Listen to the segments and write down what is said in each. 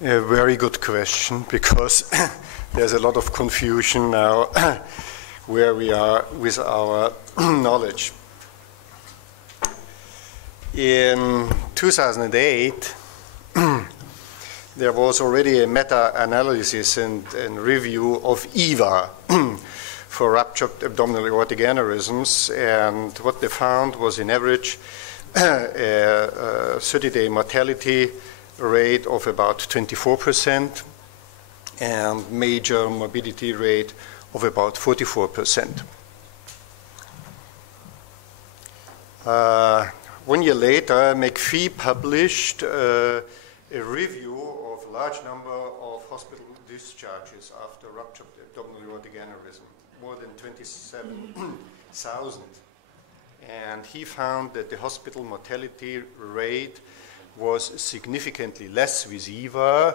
A very good question, because there's a lot of confusion now where we are with our knowledge. In 2008, there was already a meta-analysis and review of EVA for ruptured abdominal aortic aneurysms, and what they found was, in average, a 30-day mortality rate of about 24% and major morbidity rate of about 44%. 1 year later, McPhee published a review of a large number of hospital discharges after ruptured abdominal aortic aneurysm, more than 27,000. And he found that the hospital mortality rate was significantly less with EVA,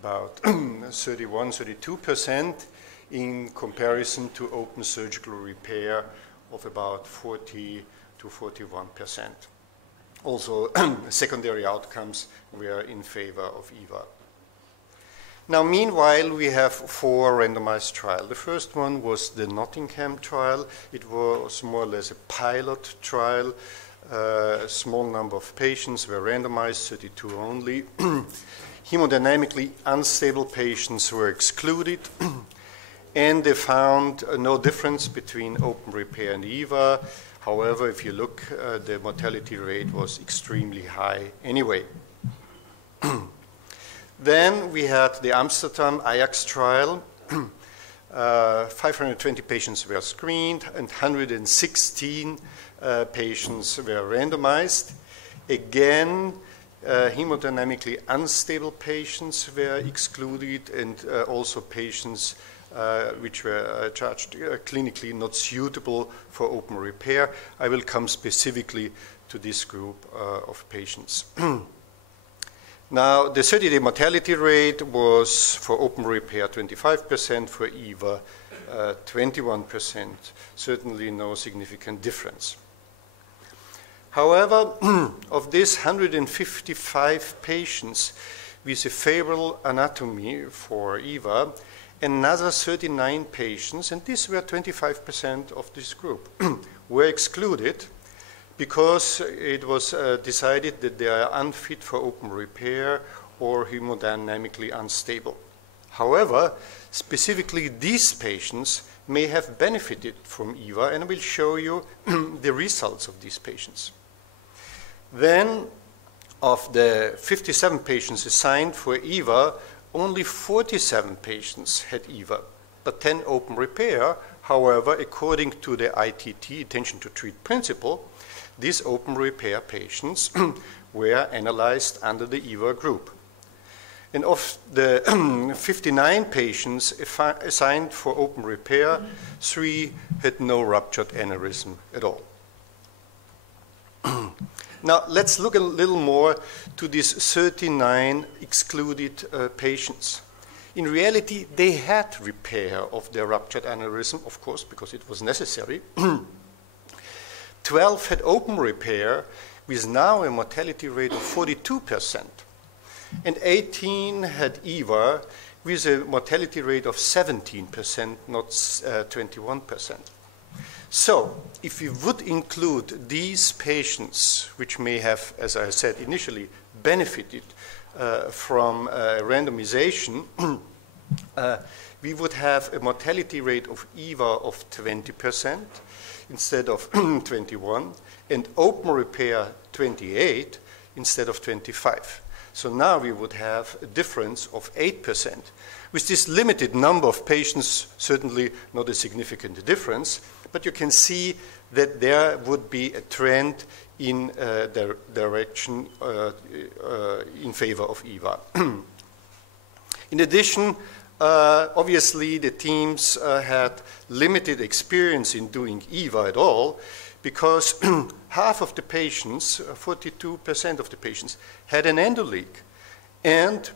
about 31-32%, in comparison to open surgical repair of about 40 to 41%. Also, secondary outcomes were in favor of EVA. Now, meanwhile, we have 4 randomized trials. The first one was the Nottingham trial. It was more or less a pilot trial. A small number of patients were randomized, 32 only. Hemodynamically unstable patients were excluded, and they found no difference between open repair and EVA. However, if you look, the mortality rate was extremely high anyway. Then we had the Amsterdam Ajax trial. 520 patients were screened and 116 patients were randomized. Again, hemodynamically unstable patients were excluded, and also patients which were judged clinically not suitable for open repair. I will come specifically to this group of patients. Now, the 30-day mortality rate was for open repair 25%, for EVA 21%. Certainly no significant difference. However, of these 155 patients with a favorable anatomy for EVA, another 39 patients, and these were 25% of this group, were excluded because it was decided that they are unfit for open repair or hemodynamically unstable. However, specifically these patients may have benefited from EVA, and I will show you the results of these patients. Then, of the 57 patients assigned for EVA, only 47 patients had EVA, but 10 open repair. However, according to the ITT, intention to treat principle, these open repair patients were analyzed under the EVA group. And of the 59 patients assigned for open repair, 3 had no ruptured aneurysm at all. Now, let's look a little more to these 39 excluded patients. In reality, they had repair of their ruptured aneurysm, of course, because it was necessary. 12 had open repair, with now a mortality rate of 42%. And 18 had EVA, with a mortality rate of 17%, not 21%. So, if we would include these patients, which may have, as I said initially, benefited from randomization, we would have a mortality rate of EVA of 20% instead of 21, and open repair 28 instead of 25. So now we would have a difference of 8%. With this limited number of patients, certainly not a significant difference, but you can see that there would be a trend in the direction in favor of EVA. In addition, obviously the teams had limited experience in doing EVA at all, because half of the patients, 42% of the patients, had an endoleak. And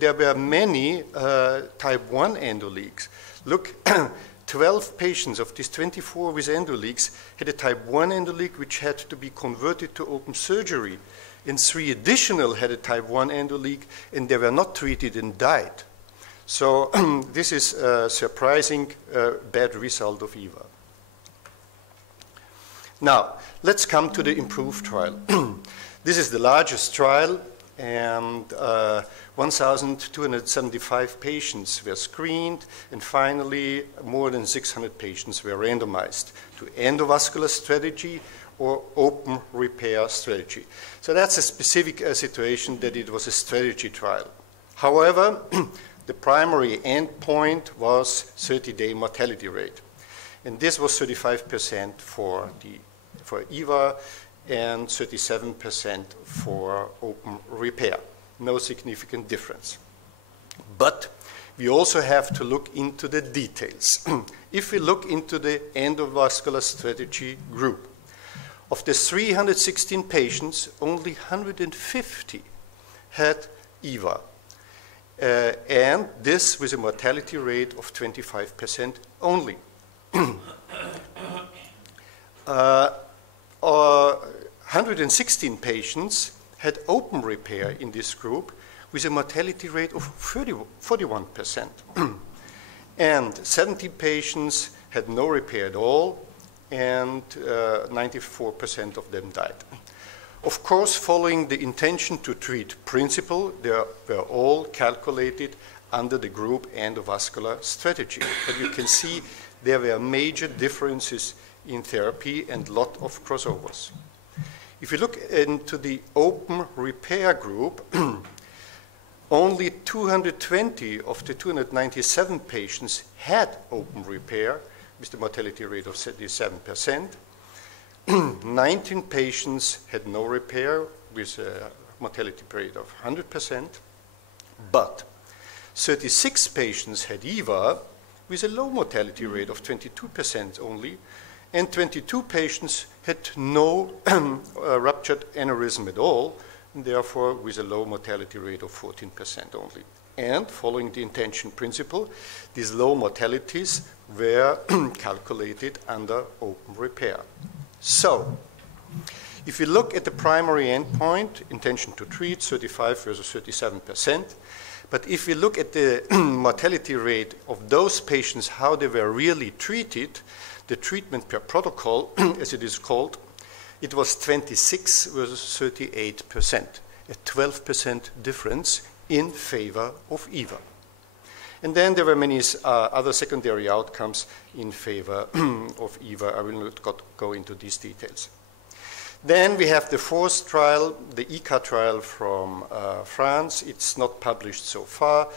there were many type 1 endoleaks. Look, 12 patients of these 24 with endoleaks had a type 1 endoleak which had to be converted to open surgery. and 3 additional had a type 1 endoleak, and they were not treated and died. So this is a surprising bad result of EVA. Now, let's come to the IMPROVE trial. This is the largest trial, and 1,275 patients were screened, and finally more than 600 patients were randomized to endovascular strategy or open repair strategy. So that's a specific situation that it was a strategy trial. However, the primary endpoint was 30-day mortality rate. And this was 35% for EVA and 37% for open repair. No significant difference. But we also have to look into the details. If we look into the endovascular strategy group, of the 316 patients, only 150 had EVA. And this with a mortality rate of 25% only. 116 patients had open repair in this group with a mortality rate of 41%. And 70 patients had no repair at all, and 94% of them died. Of course, following the intention to treat principle, they were all calculated under the group endovascular strategy. But you can see there were major differences in therapy and lot of crossovers. If you look into the open repair group, only 220 of the 297 patients had open repair with the mortality rate of 37%. 19 patients had no repair with a mortality rate of 100%, but 36 patients had EVA with a low mortality rate of 22% only, and 22 patients had no ruptured aneurysm at all, and therefore with a low mortality rate of 14% only. And following the intention principle, these low mortalities were calculated under open repair. So, if you look at the primary endpoint, intention to treat, 35 versus 37%, but if we look at the mortality rate of those patients, how they were really treated, the treatment per protocol, as it is called, it was 26 versus 38%, a 12% difference in favor of EVA. And then there were many other secondary outcomes in favor of EVA. I will not go into these details. Then we have the fourth trial, the ICA trial from France. It's not published so far.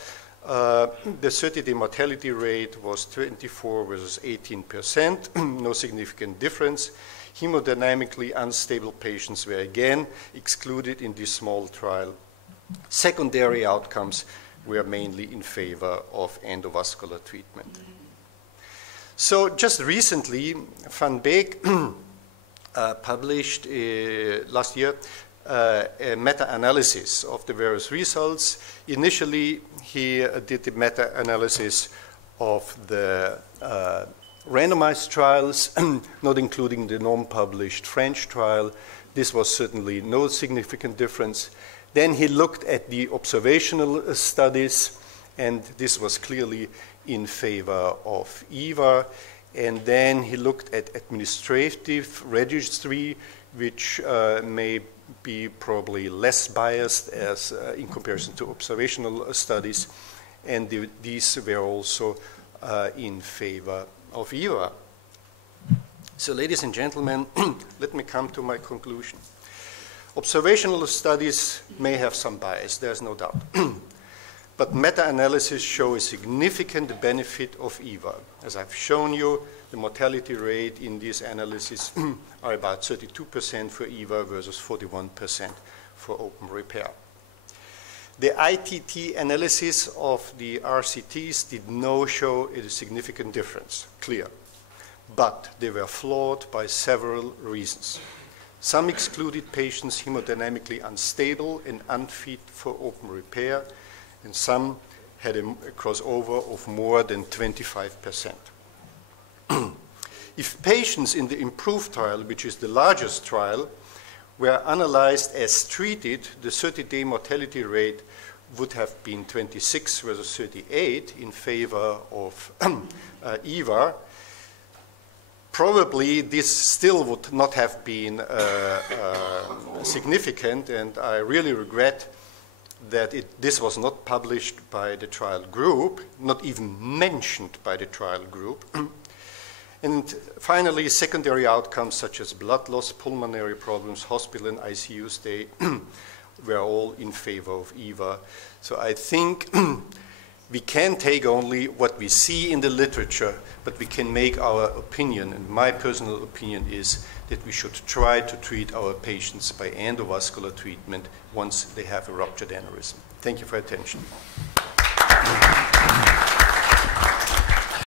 The 30-day mortality rate was 24 versus 18%, no significant difference. Hemodynamically unstable patients were again excluded in this small trial. Secondary outcomes were mainly in favor of endovascular treatment. So just recently, Van Beek published last year a meta-analysis of the various results. Initially, he did the meta-analysis of the randomized trials, not including the non-published French trial. This was certainly no significant difference. Then he looked at the observational studies, and this was clearly in favor of EVA. And then he looked at administrative registry, which may be probably less biased as in comparison to observational studies. And these were also in favor of EVA. So, ladies and gentlemen, let me come to my conclusion. Observational studies may have some bias, there's no doubt. But meta-analysis show a significant benefit of EVA. As I've shown you, the mortality rate in these analyses are about 32% for EVA versus 41% for open repair. The ITT analysis of the RCTs did not show a significant difference, clear. But they were flawed by several reasons. Some excluded patients hemodynamically unstable and unfit for open repair, and some had a crossover of more than 25%. If patients in the IMPROVE trial, which is the largest trial, were analyzed as treated, the 30-day mortality rate would have been 26 versus 38 in favor of EVA. Probably this still would not have been significant, and I really regret that this was not published by the trial group, not even mentioned by the trial group. And finally, secondary outcomes such as blood loss, pulmonary problems, hospital and ICU stay were all in favor of EVA. So I think we can take only what we see in the literature, but we can make our opinion, and my personal opinion is that we should try to treat our patients by endovascular treatment once they have a ruptured aneurysm. Thank you for your attention.